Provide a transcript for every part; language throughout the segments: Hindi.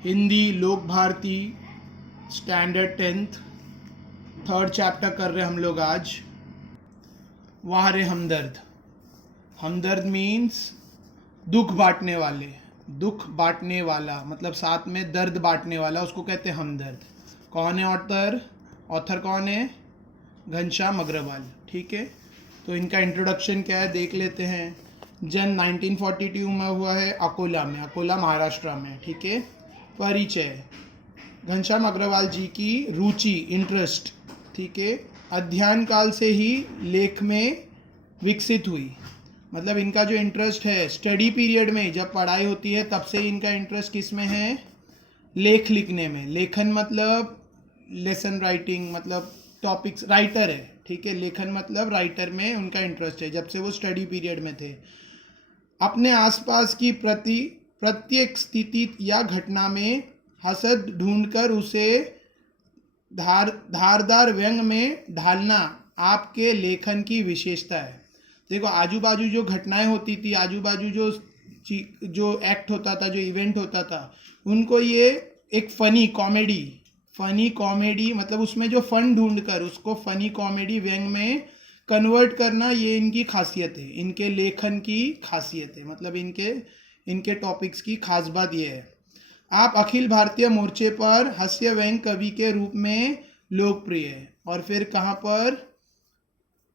हिंदी लोक Bharti standard 10th, third chapter कर रहे हम लोग आज। वाह रे हमदर्द। हमदर्द मीन्स दुख बांटने वाले, दुख बांटने वाला मतलब साथ में दर्द बांटने वाला, उसको कहते हैं हमदर्द। कौन है ऑथर? ऑथर कौन है? घनश्याम अग्रवाल। ठीक है, तो इनका इंट्रोडक्शन क्या है देख लेते हैं। जन्म 1942 में हुआ है अकोला में, अकोला महाराष्ट्र में। ठीक है, परिचय घनश्याम अग्रवाल जी की रुचि, इंटरेस्ट, ठीक है, अध्ययन काल से ही लेख में विकसित हुई। मतलब इनका जो इंटरेस्ट है स्टडी पीरियड में, जब पढ़ाई होती है तब से इनका इंटरेस्ट किस में है? लेख लिखने में। लेखन मतलब लेसन राइटिंग, मतलब टॉपिक्स, राइटर है। ठीक है, लेखन मतलब राइटर में उनका इंटरेस्ट है जब से वो स्टडी पीरियड में थे। अपने आसपास की प्रत्येक स्थिति या घटना में हसद ढूंढकर उसे धारदार व्यंग में ढालना आपके लेखन की विशेषता है। देखो, आजू बाजू जो घटनाएं होती थी, आजू बाजू जो एक्ट होता था, जो इवेंट होता था, उनको ये एक फनी कॉमेडी मतलब उसमें जो फन ढूंढकर उसको फनी कॉमेडी व्यंग में कन्वर्ट करना, ये इनकी खासियत है, इनके लेखन की खासियत है। मतलब इनके टॉपिक्स की खास बात ये है। आप अखिल भारतीय मोर्चे पर हास्य व्यंग कवि के रूप में लोकप्रिय है। और फिर कहाँ पर?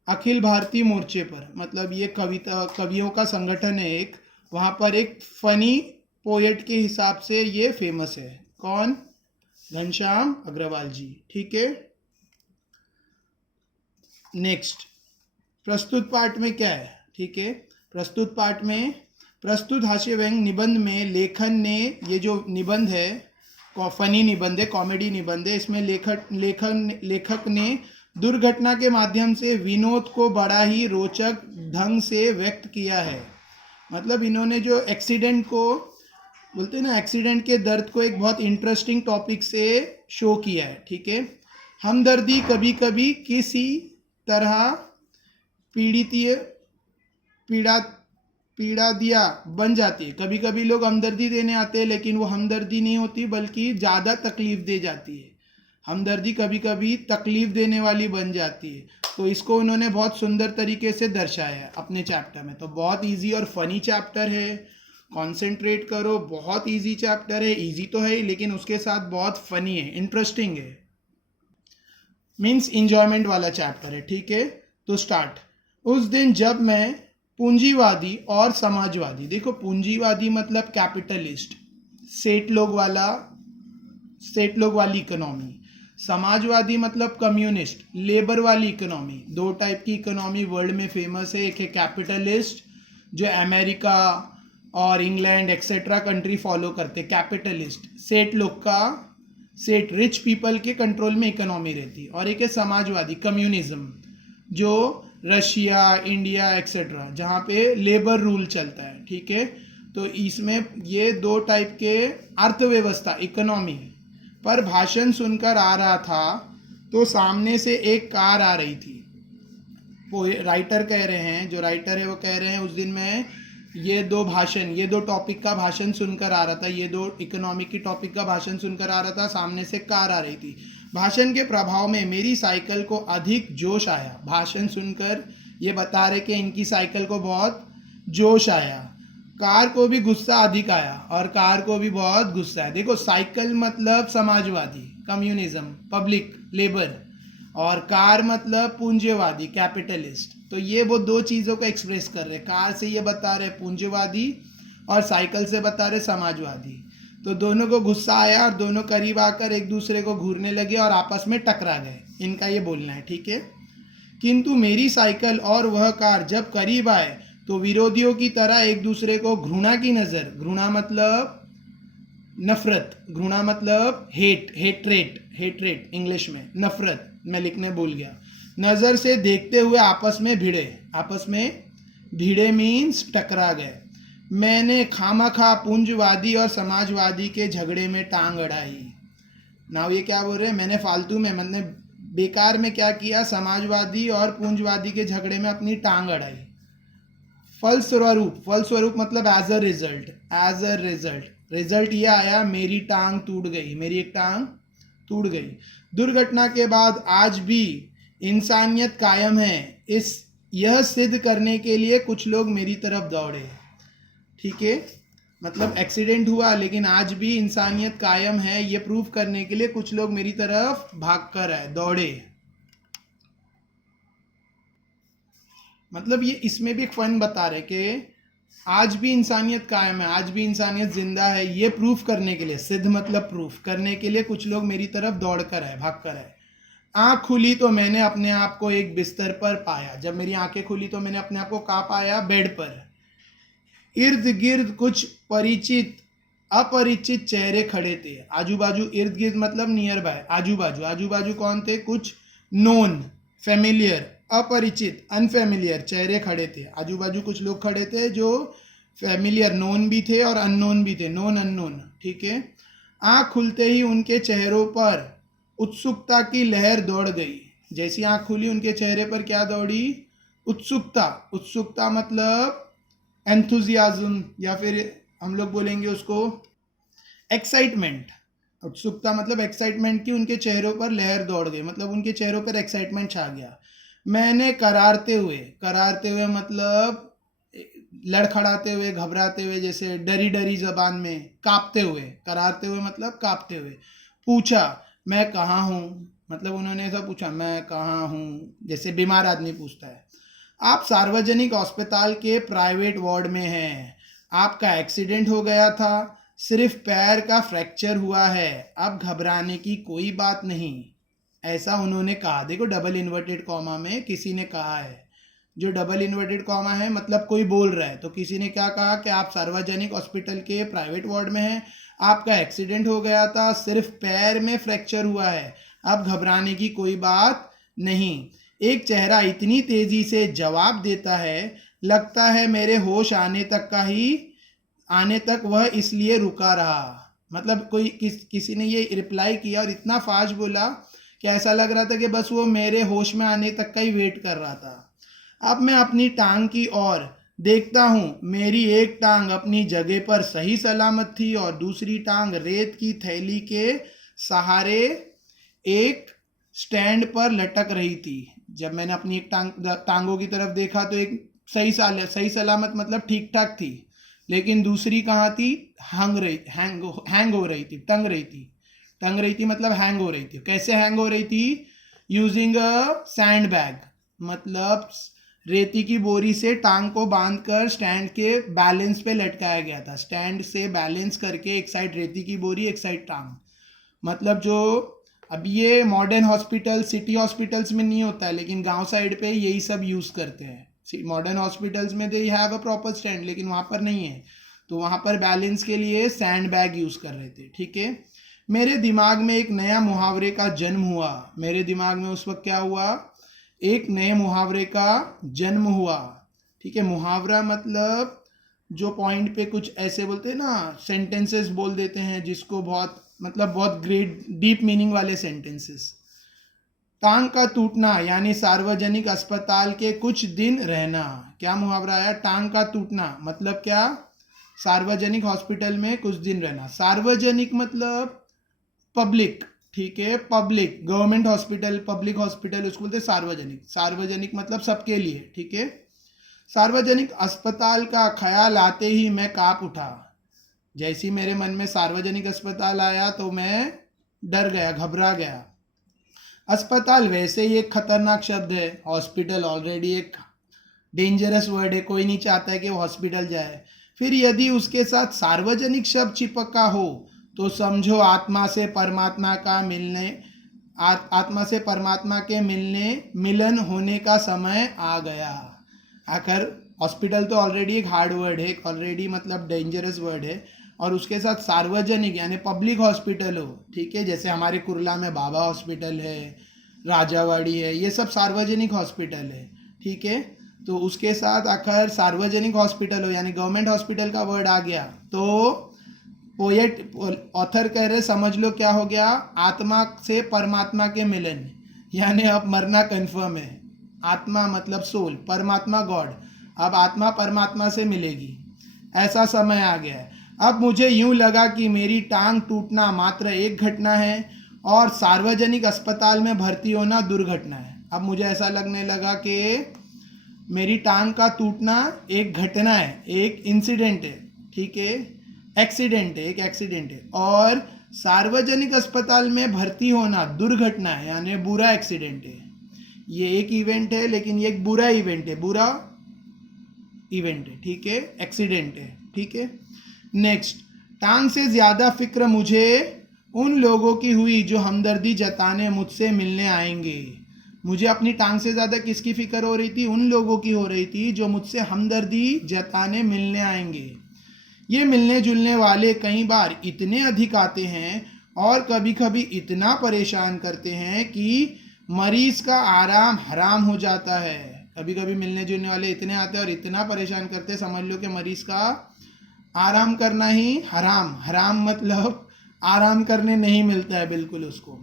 अखिल भारतीय मोर्चे पर, मतलब ये कवियों का संगठन है एक, वहाँ पर एक फनी पोएट के हिसाब से ये फेमस है। कौन? घनश्याम अग्रवाल जी। ठीक है, नेक्स्ट प्रस्तुत पाठ में क्या है? ठीक है, प्रस्तुत पाठ में प्रस्तुत हास्य व्यंग निबंध में लेखन ने, ये जो निबंध है फनी निबंध है, कॉमेडी निबंध है, इसमें लेखक ने दुर्घटना के माध्यम से विनोद को बड़ा ही रोचक ढंग से व्यक्त किया है। मतलब इन्होंने जो एक्सीडेंट को बोलते हैं ना, एक्सीडेंट के दर्द को एक बहुत इंटरेस्टिंग टॉपिक से शो किया है। ठीक है, हमदर्दी कभी कभी किसी तरह पीड़ा दिया बन जाती है। कभी कभी लोग हमदर्दी देने आते हैं, लेकिन वो हमदर्दी नहीं होती बल्कि ज़्यादा तकलीफ दे जाती है। हमदर्दी कभी कभी तकलीफ देने वाली बन जाती है। तो इसको उन्होंने बहुत सुंदर तरीके से दर्शाया है अपने चैप्टर में। तो बहुत इजी और फनी चैप्टर है, कॉन्सेंट्रेट करो, बहुत इजी चैप्टर है। इजी तो है ही, लेकिन उसके साथ बहुत फनी है, इंटरेस्टिंग है, मीन्स इंजॉयमेंट वाला चैप्टर है। ठीक है, तो स्टार्ट। उस दिन जब मैं पूंजीवादी और समाजवादी, देखो पूंजीवादी मतलब कैपिटलिस्ट, सेठ लोग वाली इकोनॉमी, समाजवादी मतलब कम्युनिस्ट, लेबर वाली इकोनॉमी। दो टाइप की इकोनॉमी वर्ल्ड में फेमस है। एक है कैपिटलिस्ट, जो अमेरिका और इंग्लैंड एक्सेट्रा कंट्री फॉलो करते, कैपिटलिस्ट। सेठ रिच पीपल के कंट्रोल में इकोनॉमी रहती। और एक है समाजवादी, कम्युनिज्म, जो रशिया, इंडिया एक्सेट्रा, जहाँ पे लेबर रूल चलता है। ठीक है, तो इसमें ये दो टाइप के अर्थव्यवस्था, इकोनॉमी पर भाषण सुनकर आ रहा था, तो सामने से एक कार आ रही थी। वो राइटर कह रहे हैं, जो राइटर है वो कह रहे हैं उस दिन मैं ये दो टॉपिक का भाषण सुनकर आ रहा था, ये दो इकोनॉमिक की टॉपिक का भाषण सुनकर आ रहा था, सामने से कार आ रही थी। भाषण के प्रभाव में मेरी साइकिल को अधिक जोश आया। भाषण सुनकर ये बता रहे कि इनकी साइकिल को बहुत जोश आया। कार को भी गुस्सा अधिक आया, और कार को भी बहुत गुस्सा है। देखो, साइकिल मतलब समाजवादी, कम्युनिज्म, पब्लिक, लेबर, और कार मतलब पूंजीवादी, कैपिटलिस्ट। तो ये वो दो चीज़ों को एक्सप्रेस कर रहे। कार से ये बता रहे पूंजीवादी, और साइकिल से बता रहे समाजवादी। तो दोनों को गुस्सा आया और दोनों करीब आकर एक दूसरे को घूरने लगे और आपस में टकरा गए, इनका ये बोलना है। ठीक है, किंतु मेरी साइकिल और वह कार जब करीब आए तो विरोधियों की तरह एक दूसरे को घृणा की नज़र, घृणा मतलब नफरत, घृणा मतलब हेट्रेट इंग्लिश में, नफरत मैं लिखने भूल गया, नज़र से देखते हुए आपस में भिड़े मीन्स टकरा गए। मैंने खामखा पूंजवादी और समाजवादी के झगड़े में टांग अड़ाई। नाउ ये क्या बोल रहे हैं? मैंने फालतू में, मतलब बेकार में क्या किया? समाजवादी और पूंजवादी के झगड़े में अपनी टांग अड़ाई। फलस्वरूप मतलब एज अ रिजल्ट, रिजल्ट ये आया, मेरी टांग टूट गई, मेरी एक टांग टूट गई। दुर्घटना के बाद आज भी इंसानियत कायम है, यह सिद्ध करने के लिए कुछ लोग मेरी तरफ दौड़े। ठीक है, मतलब एक्सीडेंट हुआ लेकिन आज भी इंसानियत कायम है, ये प्रूव करने के लिए कुछ लोग मेरी तरफ भाग कर आए, दौड़े। मतलब ये इसमें भी एक फन बता रहे कि आज भी इंसानियत कायम है, आज भी इंसानियत जिंदा है, ये प्रूफ करने के लिए, सिद्ध मतलब प्रूफ करने के लिए कुछ लोग मेरी तरफ दौड़ कर आए, भाग कर आए। आँख खुली तो मैंने अपने आप को एक बिस्तर पर पाया। जब मेरी आंखें खुली तो मैंने अपने आप को कहाँ पाया? बेड पर। इर्द गिर्द कुछ परिचित अपरिचित चेहरे खड़े थे। आजू बाजू, इर्द गिर्द मतलब नियर बाय, आजू बाजू। आजू बाजू कौन थे? कुछ नोन, फेमिलियर, अपरिचित, अनफेमिलियर चेहरे खड़े थे। आजू बाजू कुछ लोग खड़े थे जो फेमिलियर, नोन भी थे और अननोन भी थे, नोन अननोन। ठीक है। आँख खुलते ही उनके चेहरों पर उत्सुकता की लहर दौड़ गई। जैसी आँख खुली उनके चेहरे पर क्या दौड़ी? उत्सुकता। उत्सुकता मतलब एंथुजियाज्म, या फिर हम लोग बोलेंगे उसको एक्साइटमेंट। उत्सुकता मतलब एक्साइटमेंट की उनके चेहरों पर लहर दौड़ गई, मतलब उनके चेहरों पर एक्साइटमेंट छा गया। मैंने करारते हुए मतलब लड़खड़ाते हुए, घबराते हुए, जैसे डरी डरी जबान में, कांपते हुए, करारते हुए मतलब कांपते हुए, पूछा मैं कहाँ हूँ? मतलब उन्होंने ऐसा पूछा, मैं कहाँ हूँ, जैसे बीमार आदमी पूछता है। आप सार्वजनिक अस्पताल के प्राइवेट वार्ड में हैं। आपका एक्सीडेंट हो गया था, सिर्फ पैर का फ्रैक्चर हुआ है, अब घबराने की कोई बात नहीं, ऐसा उन्होंने कहा। देखो डबल इन्वर्टेड कॉमा में किसी ने कहा है, जो डबल इन्वर्टेड कॉमा है मतलब कोई बोल रहा है, तो किसी ने क्या कहा कि आप सार्वजनिक हॉस्पिटल के प्राइवेट वार्ड में हैं, आपका एक्सीडेंट हो गया था, सिर्फ पैर में फ्रैक्चर हुआ है, अब घबराने की कोई बात नहीं। एक चेहरा इतनी तेजी से जवाब देता है, लगता है मेरे होश आने तक वह इसलिए रुका रहा। मतलब कोई किसी ने ये रिप्लाई किया और इतना फास्ट बोला कि ऐसा लग रहा था कि बस वो मेरे होश में आने तक का ही वेट कर रहा था। अब मैं अपनी टांग की ओर देखता हूँ, मेरी एक टांग अपनी जगह पर सही सलामत थी और दूसरी टांग रेत की थैली के सहारे एक स्टैंड पर लटक रही थी। जब मैंने अपनी एक टांगों की तरफ देखा तो एक सही सलामत मतलब ठीक ठाक थी, लेकिन दूसरी कहाँ थी? हैंग हो रही थी, टंग रही थी मतलब हैंग हो रही थी। कैसे हैंग हो रही थी? यूजिंग अ सैंड बैग, मतलब रेती की बोरी से टांग को बांधकर स्टैंड के बैलेंस पे लटकाया गया था। स्टैंड से बैलेंस करके एक साइड रेती की बोरी, एक साइड टांग। मतलब जो अब ये मॉडर्न हॉस्पिटल, सिटी हॉस्पिटल्स में नहीं होता है, लेकिन गांव साइड पे यही सब यूज़ करते हैं। मॉडर्न हॉस्पिटल्स में they have a proper stand, लेकिन वहाँ पर नहीं है, तो वहाँ पर बैलेंस के लिए सैंड बैग यूज़ कर रहे थे। ठीक है। मेरे दिमाग में एक नया मुहावरे का जन्म हुआ। मेरे दिमाग में उस वक्त क्या हुआ? एक नए मुहावरे का जन्म हुआ। ठीक है। मुहावरा मतलब जो पॉइंट पे कुछ ऐसे बोलते हैं ना, सेंटेंसेस बोल देते हैं जिसको बहुत बहुत ग्रेट डीप मीनिंग वाले सेंटेंसेस। टांग का टूटना यानी सार्वजनिक अस्पताल के कुछ दिन रहना। क्या मुहावरा आया? टांग का टूटना मतलब क्या? सार्वजनिक हॉस्पिटल में कुछ दिन रहना। सार्वजनिक मतलब पब्लिक। ठीक है। Public, government hospital, public hospital उसको बोलते हैं सार्वजनिक। सार्वजनिक मतलब सबके लिए। ठीक है। सार्वजनिक अस्पताल का ख्याल आते ही मैं कांप उठा। जैसे ही मेरे मन में सार्वजनिक अस्पताल आया तो मैं डर गया, घबरा गया। अस्पताल वैसे ही एक खतरनाक शब्द है, हॉस्पिटल ऑलरेडी एक डेंजरस वर्ड है, कोई नहीं चाहता है कि वो हॉस्पिटल जाए। फिर यदि उसके साथ सार्वजनिक शब्द चिपका हो तो समझो आत्मा से परमात्मा के मिलन होने का समय आ गया। आखिर हॉस्पिटल तो ऑलरेडी एक हार्ड वर्ड है, ऑलरेडी मतलब डेंजरस वर्ड है, और उसके साथ सार्वजनिक यानी पब्लिक हॉस्पिटल हो। ठीक है। जैसे हमारे कुर्ला में बाबा हॉस्पिटल है, राजावाड़ी है, ये सब सार्वजनिक हॉस्पिटल है। ठीक है। तो उसके साथ आखिर सार्वजनिक हॉस्पिटल हो यानी गवर्नमेंट हॉस्पिटल का वर्ड आ गया, तो पोएट ऑथर कह रहे समझ लो क्या हो गया? आत्मा से परमात्मा के मिलन, यानी अब मरना कन्फर्म है। आत्मा मतलब सोल, परमात्मा गॉड, अब आत्मा परमात्मा से मिलेगी, ऐसा समय आ गया है। अब मुझे यूं लगा कि मेरी टांग टूटना मात्र एक घटना है और सार्वजनिक अस्पताल में भर्ती होना दुर्घटना है। अब मुझे ऐसा लगने लगा कि मेरी टांग का टूटना एक घटना है, एक इंसिडेंट है, ठीक है, एक्सीडेंट है, एक एक्सीडेंट है, और सार्वजनिक अस्पताल में भर्ती होना दुर्घटना है, यानी बुरा एक्सीडेंट है। ये एक इवेंट है लेकिन ये एक बुरा इवेंट है, बुरा इवेंट है, ठीक है, एक्सीडेंट है, ठीक है। नेक्स्ट, टांग से ज़्यादा फिक्र मुझे उन लोगों की हुई जो हमदर्दी जताने मुझसे मिलने आएंगे। मुझे अपनी टांग से ज़्यादा किसकी फिक्र हो रही थी? उन लोगों की हो रही थी जो मुझसे हमदर्दी जताने मिलने आएंगे। ये मिलने जुलने वाले कई बार इतने अधिक आते हैं और कभी कभी इतना परेशान करते हैं कि मरीज का आराम हराम हो जाता है। कभी कभी मिलने जुलने वाले इतने आते हैं और इतना परेशान करते हैं, समझ लो कि मरीज का आराम करना ही हराम। हराम मतलब आराम करने नहीं मिलता है बिल्कुल उसको,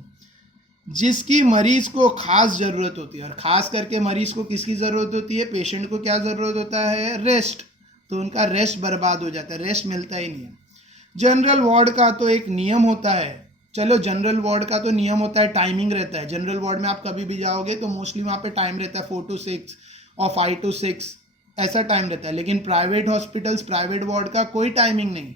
जिसकी मरीज को खास ज़रूरत होती है। और ख़ास करके मरीज को किसकी ज़रूरत होती है? पेशेंट को क्या ज़रूरत होता है? रेस्ट। तो उनका रेस्ट बर्बाद हो जाता है, रेस्ट मिलता ही नहीं है। जनरल वार्ड का तो एक नियम होता है, चलो जनरल वार्ड का तो नियम होता है, टाइमिंग रहता है। जनरल वार्ड में आप कभी भी जाओगे तो मोस्टली वहाँ पे टाइम रहता है 4 to 6 और 5 to 6 ऐसा टाइम रहता है। लेकिन प्राइवेट हॉस्पिटल्स, प्राइवेट वार्ड का कोई टाइमिंग नहीं।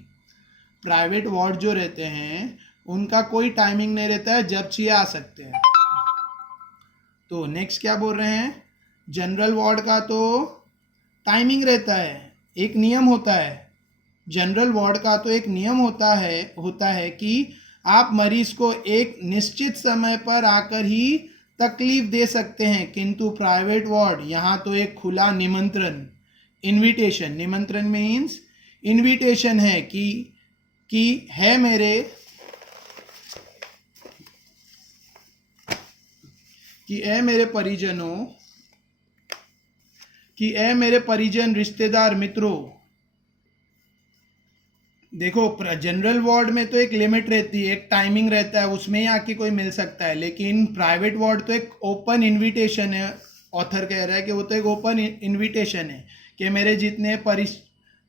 प्राइवेट वार्ड जो रहते हैं उनका कोई टाइमिंग नहीं रहता है, जब चाहिए आ सकते हैं। तो नेक्स्ट क्या बोल रहे हैं? जनरल वार्ड का तो टाइमिंग रहता है, एक नियम होता है। जनरल वार्ड का तो एक नियम होता है कि आप मरीज को एक निश्चित समय पर आकर ही तकलीफ दे सकते हैं, किंतु प्राइवेट वार्ड यहाँ तो एक खुला निमंत्रण, इनविटेशन। निमंत्रण मीन्स इनविटेशन है कि है मेरे परिजनों, कि ए मेरे परिजन, रिश्तेदार, मित्रों। देखो जनरल वार्ड में तो एक लिमिट रहती है, एक टाइमिंग रहता है, उसमें ही आके कोई मिल सकता है। लेकिन प्राइवेट वार्ड तो एक ओपन इनविटेशन है। ऑथर कह रहा है कि वो तो एक ओपन इनविटेशन है कि मेरे जितने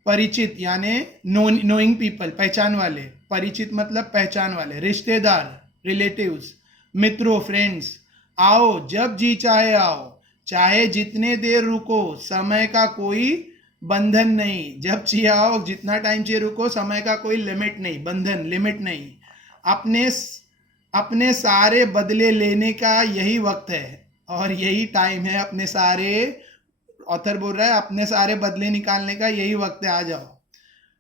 परिचित यानी नोइंग पीपल, पहचान वाले, परिचित मतलब पहचान वाले, रिश्तेदार, रिलेटिव्स, मित्रों, फ्रेंड्स, आओ, जब जी चाहे आओ, चाहे जितने देर रुको, समय का कोई बंधन नहीं। जब चाहिए आओ, जितना टाइम चाहिए रुको, समय का कोई लिमिट नहीं, बंधन, लिमिट नहीं। अपने सारे बदले लेने का यही वक्त है और यही टाइम है। अपने सारे, ऑथर बोल रहा है, अपने सारे बदले निकालने का यही वक्त है, आ जाओ।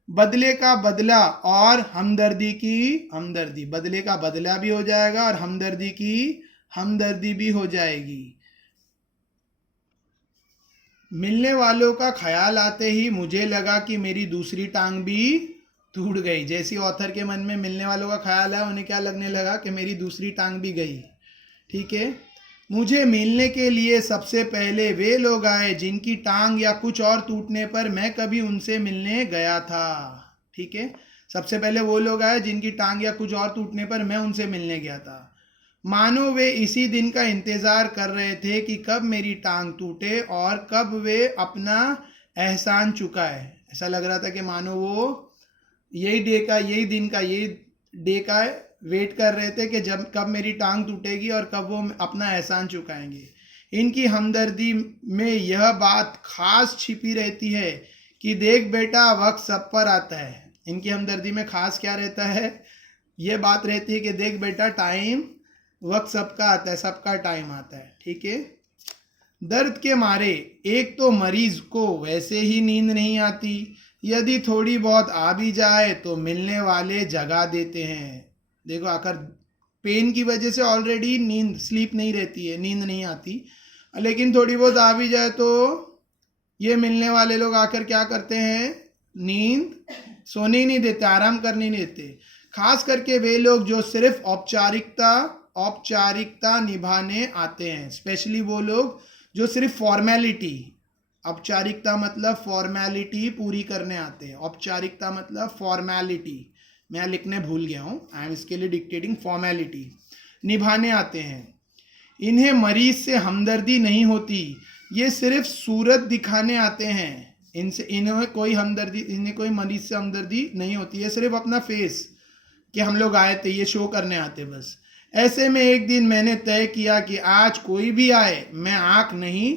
बदले का बदला और हमदर्दी की हमदर्दी, बदले का बदला भी हो जाएगा और हमदर्दी की हमदर्दी भी हो जाएगी। मिलने वालों का ख्याल आते ही मुझे लगा कि मेरी दूसरी टांग भी टूट गई। जैसी ऑथर के मन में मिलने वालों का ख्याल है, उन्हें क्या लगने लगा कि मेरी दूसरी टांग भी गई, ठीक है। मुझे मिलने के लिए सबसे पहले वे लोग आए जिनकी टांग या कुछ और टूटने पर मैं कभी उनसे मिलने गया था, ठीक है। सबसे पहले वो लोग आए जिनकी टांग या कुछ और टूटने पर मैं उनसे मिलने गया था। मानो वे इसी दिन का इंतज़ार कर रहे थे कि कब मेरी टांग टूटे और कब वे अपना एहसान चुकाए। ऐसा लग रहा था कि मानो वो यही दिन का वेट कर रहे थे कि कब मेरी टांग टूटेगी और कब वो अपना एहसान चुकाएंगे। इनकी हमदर्दी में यह बात खास छिपी रहती है कि देख बेटा, वक्त सब पर आता है। इनकी हमदर्दी में खास क्या रहता है? ये बात रहती है कि देख बेटा, वक्त सबका आता है, सबका टाइम आता है, ठीक है। दर्द के मारे एक तो मरीज को वैसे ही नींद नहीं आती, यदि थोड़ी बहुत आ भी जाए तो मिलने वाले जगा देते हैं। देखो, आकर पेन की वजह से ऑलरेडी स्लीप नहीं रहती है, नींद नहीं आती, लेकिन थोड़ी बहुत आ भी जाए तो ये मिलने वाले लोग आकर क्या करते हैं? नींद सोने ही नहीं देते, आराम करने नहीं देते। खास करके वे लोग जो सिर्फ औपचारिकता निभाने आते हैं, स्पेशली वो लोग जो सिर्फ फॉर्मेलिटी, औपचारिकता मतलब फॉर्मेलिटी पूरी करने आते हैं। औपचारिकता मतलब फॉर्मेलिटी, मैं लिखने भूल गया हूँ, आई एम इसके लिए डिक्टेटिंग, फॉर्मेलिटी निभाने आते हैं। इन्हें मरीज से हमदर्दी नहीं होती, ये सिर्फ सूरत दिखाने आते हैं। इनसे इन्हें कोई हमदर्दी, इन्हें कोई मरीज से हमदर्दी नहीं होती है, सिर्फ अपना फेस कि हम लोग आए थे ये शो करने आते बस। ऐसे में एक दिन मैंने तय किया कि आज कोई भी आए मैं आंख नहीं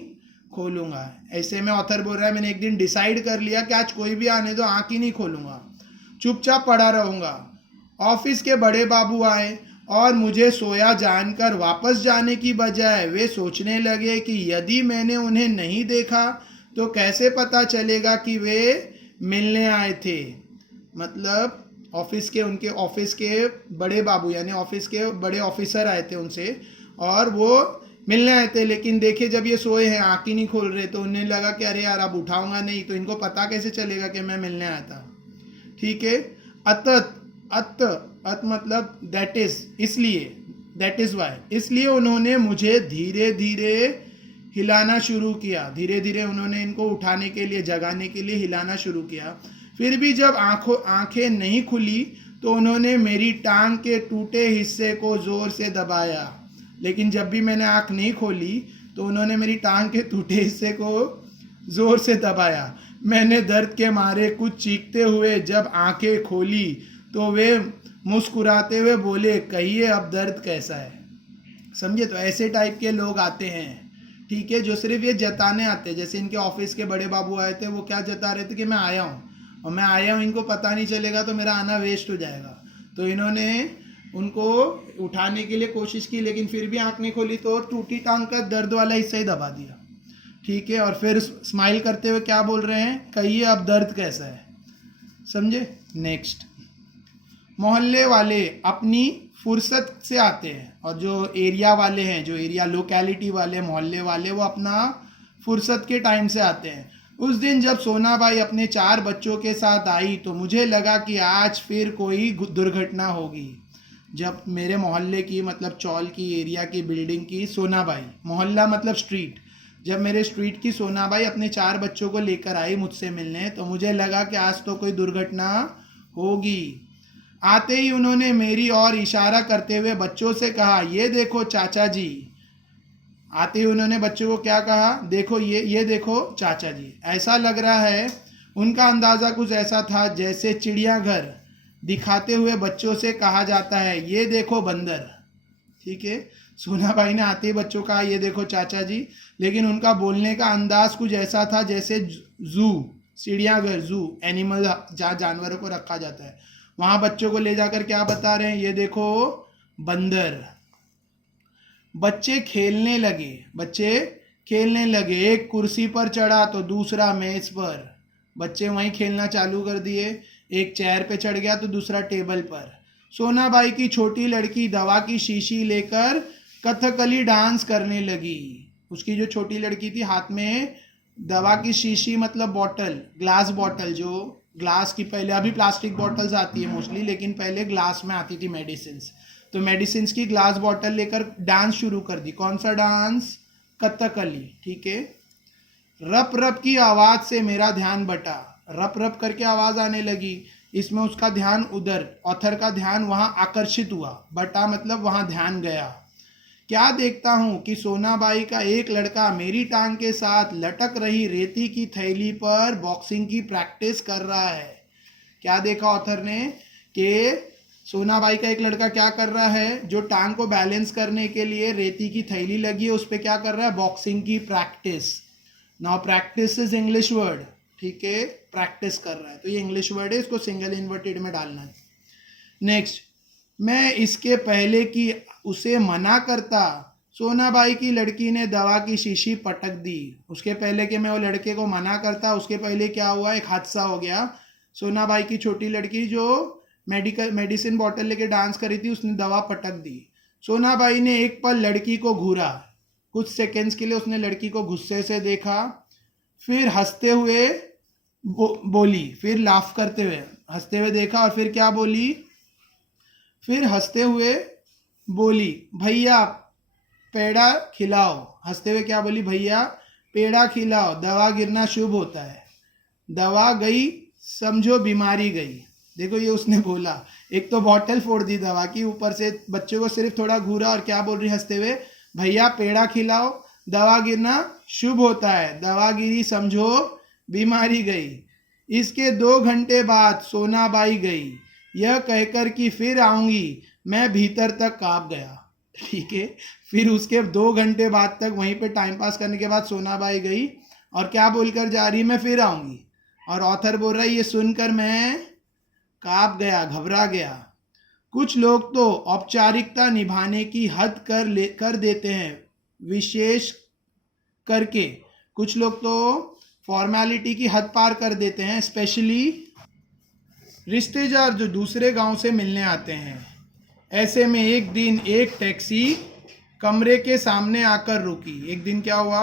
खोलूंगा। ऐसे में ऑथर बोल रहा है मैंने एक दिन डिसाइड कर लिया कि आज कोई भी आने दो, आंख ही नहीं खोलूंगा, चुपचाप पड़ा रहूंगा। ऑफिस के बड़े बाबू आए और मुझे सोया जानकर वापस जाने की बजाय वे सोचने लगे कि यदि मैंने उन्हें नहीं देखा तो कैसे पता चलेगा कि वे मिलने आए थे। मतलब उनके ऑफिस के बड़े बाबू यानी ऑफिस के बड़े ऑफिसर आए थे उनसे और वो मिलने आए थे, लेकिन देखे जब ये सोए हैं आँख ही नहीं खोल रहे तो उन्हें लगा कि अरे यार अब उठाऊंगा नहीं तो इनको पता कैसे चलेगा कि मैं मिलने आया था। ठीक है। अत मतलब दैट इज, इसलिए, दैट इज वाई, इसलिए उन्होंने मुझे धीरे धीरे हिलाना शुरू किया। धीरे धीरे उन्होंने इनको उठाने के लिए, जगाने के लिए हिलाना शुरू किया। फिर भी जब आंखें नहीं खुली तो उन्होंने मेरी टांग के टूटे हिस्से को जोर से दबाया। लेकिन जब भी मैंने आंख नहीं खोली तो उन्होंने मेरी टांग के टूटे हिस्से को जोर से दबाया। मैंने दर्द के मारे कुछ चीखते हुए जब आंखें खोली तो वे मुस्कुराते हुए बोले, कहिए अब दर्द कैसा है। समझे? तो ऐसे टाइप के लोग आते हैं, ठीक है, जो सिर्फ ये जताने आते हैं। जैसे इनके ऑफिस के बड़े बाबू आए थे, वो क्या जता रहे थे कि मैं आया हूँ, और मैं आया हूँ इनको पता नहीं चलेगा तो मेरा आना वेस्ट हो जाएगा। तो इन्होंने उनको उठाने के लिए कोशिश की, लेकिन फिर भी आंख नहीं खोली तो टूटी टांग का दर्द वाला हिस्सा ही दबा दिया। ठीक है। और फिर स्माइल करते हुए क्या बोल रहे हैं, कहिए अब दर्द कैसा है। समझे? नेक्स्ट, मोहल्ले वाले अपनी फुर्सत से आते हैं, और जो एरिया वाले हैं, जो एरिया लोकेलिटी वाले, मोहल्ले वाले, वो अपना फुर्सत के टाइम से आते हैं। उस दिन जब सोनाबाई अपने 4 बच्चों के साथ आई तो मुझे लगा कि आज फिर कोई दुर्घटना होगी। जब मेरे मोहल्ले की, मतलब चौल की, एरिया की, बिल्डिंग की सोनाबाई, मोहल्ला मतलब स्ट्रीट, जब मेरे स्ट्रीट की सोनाबाई अपने 4 बच्चों को लेकर आई मुझसे मिलने तो मुझे लगा कि आज तो कोई दुर्घटना होगी। आते ही उन्होंने मेरी ओर इशारा करते हुए बच्चों से कहा, ये देखो चाचा जी। आते ही उन्होंने बच्चों को क्या कहा, देखो ये देखो चाचा जी। ऐसा लग रहा है उनका अंदाज़ा कुछ ऐसा था जैसे चिड़ियाघर दिखाते हुए बच्चों से कहा जाता है, ये देखो बंदर। ठीक है। सोनाबाई ने आते ही बच्चों का ये देखो चाचा जी, लेकिन उनका बोलने का अंदाज कुछ ऐसा था जैसे जू, चिड़ियाघर, जू, एनिमल जहाँ जानवरों को रखा जाता है, वहाँ बच्चों को ले जाकर क्या बता रहे हैं, ये देखो बंदर। बच्चे खेलने लगे, एक कुर्सी पर चढ़ा तो दूसरा मेज पर। बच्चे वहीं खेलना चालू कर दिए, एक चेयर पे चढ़ गया तो दूसरा टेबल पर। सोनाबाई की छोटी लड़की दवा की शीशी लेकर कथकली डांस करने लगी। उसकी जो छोटी लड़की थी, हाथ में दवा की शीशी मतलब बॉटल, ग्लास बॉटल, जो ग्लास की, पहले अभी प्लास्टिक बॉटल्स आती है मोस्टली, लेकिन पहले ग्लास में आती थी मेडिसिन्स, तो मेडिसिन्स की ग्लास बॉटल लेकर डांस शुरू कर दी। कौन सा डांस? कथकली। ठीक है। रप रप की आवाज़ से मेरा ध्यान बटा, रप रप करके आवाज़ आने लगी, इसमें उसका ध्यान उधर, ऑथर का ध्यान वहाँ आकर्षित हुआ, बटा मतलब वहाँ ध्यान गया। क्या देखता हूँ कि सोनाबाई का एक लड़का मेरी टांग के साथ लटक रही रेती की थैली पर बॉक्सिंग की प्रैक्टिस कर रहा है। क्या देखा ऑथर ने कि सोनाबाई का एक लड़का क्या कर रहा है, जो टांग को बैलेंस करने के लिए रेती की थैली लगी है उस पर क्या कर रहा है, बॉक्सिंग की practice. Now practice is English word. ठीक है, प्रैक्टिस कर रहा है तो ये इंग्लिश वर्ड है, इसको सिंगल इन्वर्टेड में डालना है। नेक्स्ट, मैं इसके पहले कि उसे मना करता, सोनाबाई की लड़की ने दवा की शीशी पटक दी। उसके पहले कि मैं वो लड़के को मना करता, उसके पहले क्या हुआ, एक हादसा हो गया। सोनाबाई की छोटी लड़की जो मेडिसिन बॉटल लेके डांस करी थी, उसने दवा पटक दी। सोनाबाई ने एक पल लड़की को घूरा, कुछ सेकंड्स के लिए उसने लड़की को गुस्से से देखा, फिर हंसते हुए बोली, फिर लाफ करते हुए हंसते हुए देखा, और फिर क्या बोली, फिर हंसते हुए बोली, भैया पेड़ा खिलाओ। हंसते हुए क्या बोली, भैया पेड़ा खिलाओ, दवा गिरना शुभ होता है, दवा गई समझो बीमारी गई। देखो ये उसने बोला, एक तो बॉटल फोड़ दी दवा की, ऊपर से बच्चों को सिर्फ थोड़ा घूरा, और क्या बोल रही हंसते हुए, भैया पेड़ा खिलाओ, दवा गिरना शुभ होता है, दवा गिरी समझो बीमारी गई। इसके 2 घंटे बाद सोनाबाई गई, यह कहकर कि फिर आऊंगी। मैं भीतर तक कांप गया। ठीक है, फिर उसके 2 घंटे बाद तक वहीं पे टाइम पास करने के बाद सोनाबाई गई और क्या बोलकर जा रही, मैं फिर आऊंगी। और ऑथर बोल रहा है ये सुनकर मैं कांप गया, घबरा गया। कुछ लोग तो औपचारिकता निभाने की हद कर देते हैं, विशेष करके कुछ लोग तो फॉर्मेलिटी की हद पार कर देते हैं, स्पेशली रिश्तेदार जो दूसरे गांव से मिलने आते हैं। ऐसे में एक दिन एक टैक्सी कमरे के सामने आकर रुकी। एक दिन क्या हुआ,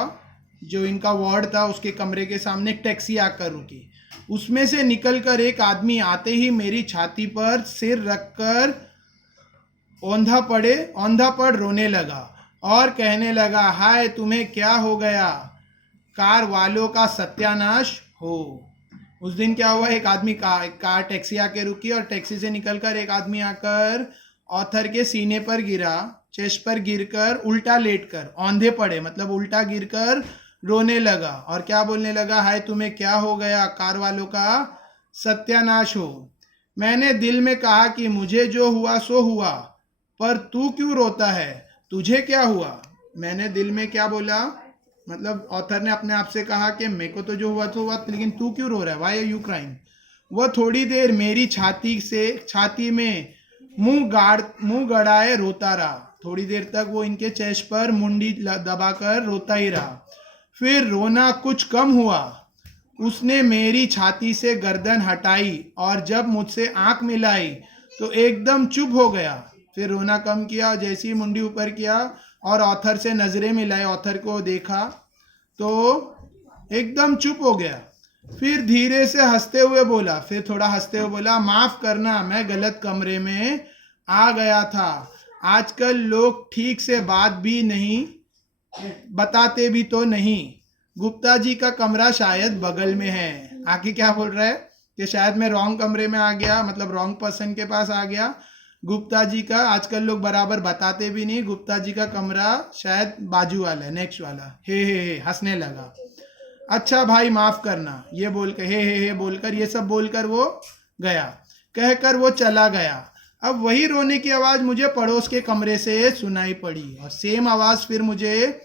जो इनका वार्ड था उसके कमरे के सामने एक टैक्सी आकर रुकी। उसमें से निकलकर एक आदमी आते ही मेरी छाती पर सिर रखकर औंधा पड़ रोने लगा और कहने लगा, हाय तुम्हें क्या हो गया, कार वालों का सत्यानाश हो। उस दिन क्या हुआ, एक आदमी कार टैक्सी आके रुकी और टैक्सी से निकलकर एक आदमी आकर ऑथर के सीने पर गिरा, चेस्ट पर गिरकर उल्टा लेटकर, औंधे पड़े मतलब उल्टा गिरकर रोने लगा और क्या बोलने लगा, हाय तुम्हें क्या हो गया, कार वालों का सत्यानाश हो। मैंने दिल में कहा कि मुझे जो हुआ सो हुआ, पर तू क्यों रोता है, तुझे क्या हुआ। मैंने दिल में क्या बोला, मतलब ऑथर ने अपने आप से कहा कि मेरे को तो जो हुआ तो हुआ, लेकिन तू क्यों रो रहा है, वाई आर यू क्राइंग। वह थोड़ी देर मेरी छाती में मुंह गड़ाए रोता रहा। थोड़ी देर तक वो इनके चेस्ट पर मुंडी दबाकर रोता ही रहा। फिर रोना कुछ कम हुआ। उसने मेरी छाती से गर्दन हटाई और जब मुझसे आंख मिलाई तो एकदम चुप हो गया। फिर रोना कम किया, जैसी मुंडी ऊपर किया और ऑथर से नजरें मिलाई, ऑथर को देखा तो एकदम चुप हो गया। फिर धीरे से हंसते हुए बोला, फिर थोड़ा हंसते हुए बोला, माफ करना मैं गलत कमरे में आ गया था। आजकल लोग ठीक से बात भी नहीं बताते भी तो नहीं। गुप्ता जी का कमरा शायद बगल में है। आगे क्या बोल रहा है कि शायद मैं रॉन्ग कमरे में आ गया, मतलब रॉन्ग पर्सन के पास आ गया। गुप्ता जी का आजकल लोग बराबर बताते भी नहीं, गुप्ता जी का कमरा शायद बाजू वाला है, नेक्स्ट वाला। हे हंसने लगा। अच्छा भाई माफ करना, ये बोल कर हे बोलकर, ये सब बोलकर वो गया। कहकर वो चला गया। अब वही रोने की आवाज मुझे पड़ोस के कमरे से सुनाई पड़ी और सेम आवाज फिर मुझे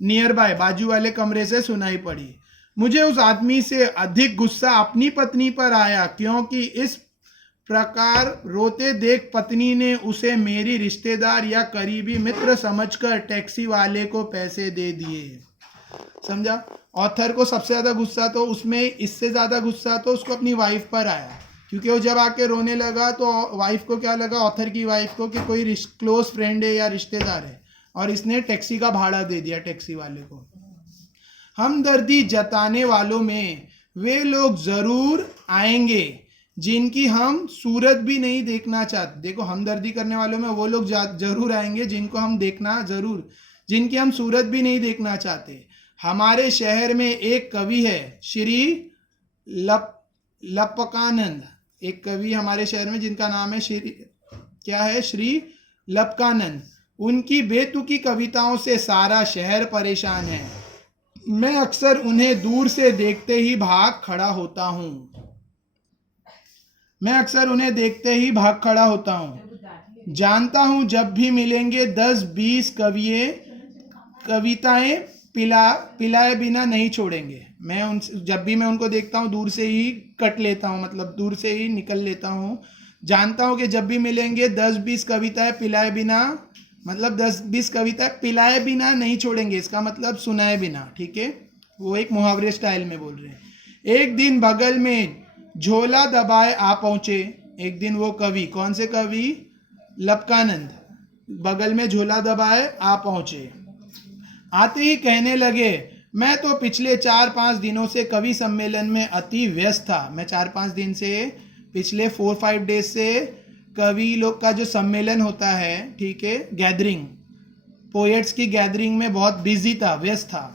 नियर बाय बाजू वाले कमरे से सुनाई पड़ी। मुझे उस आदमी से अधिक गुस्सा अपनी पत्नी पर आया, क्योंकि इस प्रकार रोते देख पत्नी ने उसे मेरी रिश्तेदार या करीबी मित्र समझकर टैक्सी वाले को पैसे दे दिए। समझा। ऑथर को सबसे ज्यादा गुस्सा तो उसमें, इससे ज्यादा गुस्सा तो उसको अपनी वाइफ पर आया, क्योंकि वो जब आके रोने लगा तो वाइफ को क्या लगा, ऑथर की वाइफ को, कि कोई क्लोज फ्रेंड है या रिश्तेदार है, और इसने टैक्सी का भाड़ा दे दिया टैक्सी वाले को। हमदर्दी जताने वालों में वे लोग जरूर आएंगे जिनकी हम सूरत भी नहीं देखना चाहते। देखो, हमदर्दी करने वालों में वो लोग जरूर आएंगे जिनको हम देखना जरूर, जिनकी हम सूरत भी नहीं देखना चाहते। हमारे शहर में एक कवि है, श्री लपकानंद। एक कवि हमारे शहर में जिनका नाम है श्री लपकानंद। उनकी बेतुकी कविताओं से सारा शहर परेशान है। मैं अक्सर उन्हें दूर से देखते ही भाग खड़ा होता हूँ। जानता हूँ जब भी मिलेंगे 10-20 कविताएं पिलाए बिना नहीं छोड़ेंगे। जब भी मैं उनको देखता हूँ दूर से ही कट लेता हूँ, मतलब दूर से ही निकल लेता हूँ। जानता हूँ कि जब भी मिलेंगे 10-20 कविताएं पिलाए बिना, मतलब 10-20 कविताएं पिलाए बिना नहीं छोड़ेंगे, इसका मतलब सुनाए बिना। ठीक है, वो एक मुहावरे स्टाइल में बोल रहे हैं। एक दिन बगल में झोला दबाए आ पहुंचे। एक दिन वो कवि, कौन से कवि, लपकानंद, बगल में झोला दबाए आ पहुंचे। आते ही कहने लगे, मैं तो पिछले 4-5 दिनों से कवि सम्मेलन में अति व्यस्त था। मैं 4-5 दिन से, पिछले 4-5 डेज से कवि लोग का जो सम्मेलन होता है, ठीक है, गैदरिंग, पोएट्स की गैदरिंग में बहुत बिजी था, व्यस्त था।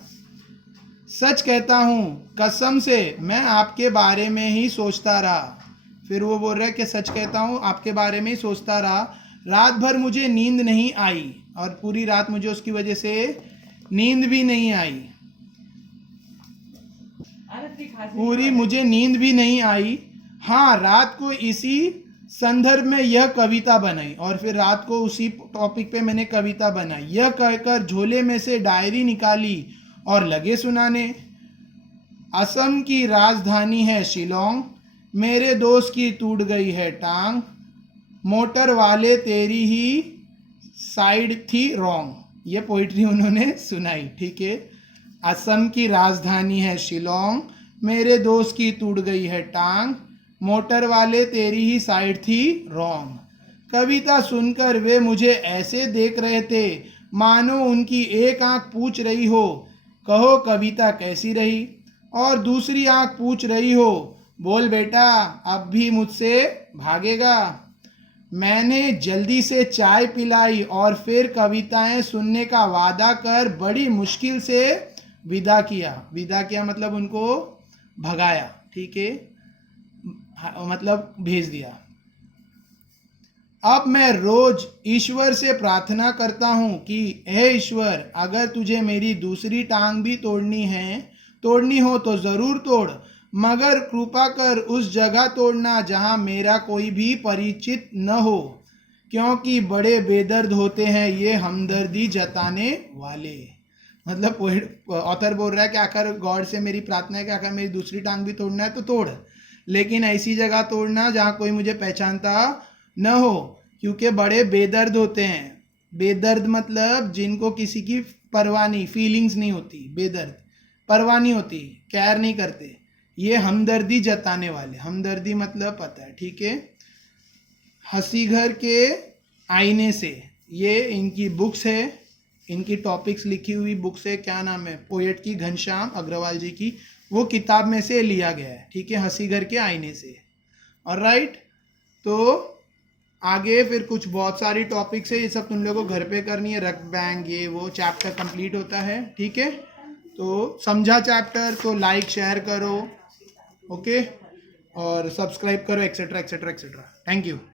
सच कहता हूँ, कसम से मैं आपके बारे में ही सोचता रहा। फिर वो बोल रहे कि सच कहता हूँ आपके बारे में ही सोचता रहा। रात भर मुझे नींद नहीं आई और पूरी रात मुझे उसकी वजह से नींद भी नहीं आई। पूरी मुझे नींद भी नहीं आई। हाँ, रात को इसी संदर्भ में यह कविता बनाई, और फिर रात को उसी टॉपिक पे मैंने कविता बनाई। यह कहकर झोले में से डायरी निकाली और लगे सुनाने। असम की राजधानी है शिलोंग, मेरे दोस्त की टूट गई है टांग, मोटर वाले तेरी ही साइड थी रॉन्ग। ये पोइट्री उन्होंने सुनाई, ठीक है। असम की राजधानी है शिलोंग, मेरे दोस्त की टूट गई है टांग, मोटर वाले तेरी ही साइड थी रॉन्ग। कविता सुनकर वे मुझे ऐसे देख रहे थे मानो उनकी एक आंख पूछ रही हो कहो कविता कैसी रही, और दूसरी आंख पूछ रही हो बोल बेटा अब भी मुझसे भागेगा। मैंने जल्दी से चाय पिलाई और फिर कविताएं सुनने का वादा कर बड़ी मुश्किल से विदा किया। विदा किया मतलब उनको भगाया, ठीक है, मतलब भेज दिया। अब मैं रोज ईश्वर से प्रार्थना करता हूँ कि हे ईश्वर, अगर तुझे मेरी दूसरी टांग भी तोड़नी हो तो ज़रूर तोड़, मगर कृपा कर उस जगह तोड़ना जहाँ मेरा कोई भी परिचित न हो, क्योंकि बड़े बेदर्द होते हैं ये हमदर्दी जताने वाले। मतलब ऑथर बोल रहा है कि आखिर गॉड से मेरी प्रार्थना है कि आखिर मेरी दूसरी टांग भी तोड़ना है तो तोड़, लेकिन ऐसी जगह तोड़ना जहाँ कोई मुझे पहचानता न हो, क्योंकि बड़े बेदर्द होते हैं। बेदर्द मतलब जिनको किसी की परवाह नहीं, फीलिंग्स नहीं होती, बेदर्द परवाह नहीं होती, केयर नहीं करते, ये हमदर्दी जताने वाले। हमदर्दी मतलब पता है, ठीक है। हंसी घर के आईने से, ये इनकी बुक्स है, इनकी टॉपिक्स लिखी हुई बुक्स है। क्या नाम है पोएट की? घनश्याम अग्रवाल जी की, वो किताब में से लिया गया है, ठीक है, हंसी घर के आईने से। ऑलराइट, तो आगे फिर कुछ बहुत सारी टॉपिक्स है, ये सब तुम लोगों को घर पे करनी है। रग बैंग ये वो चैप्टर कंप्लीट होता है, ठीक है। तो समझा चैप्टर तो लाइक शेयर करो, ओके, और सब्सक्राइब करो, etcetera etcetera etcetera. Thank you.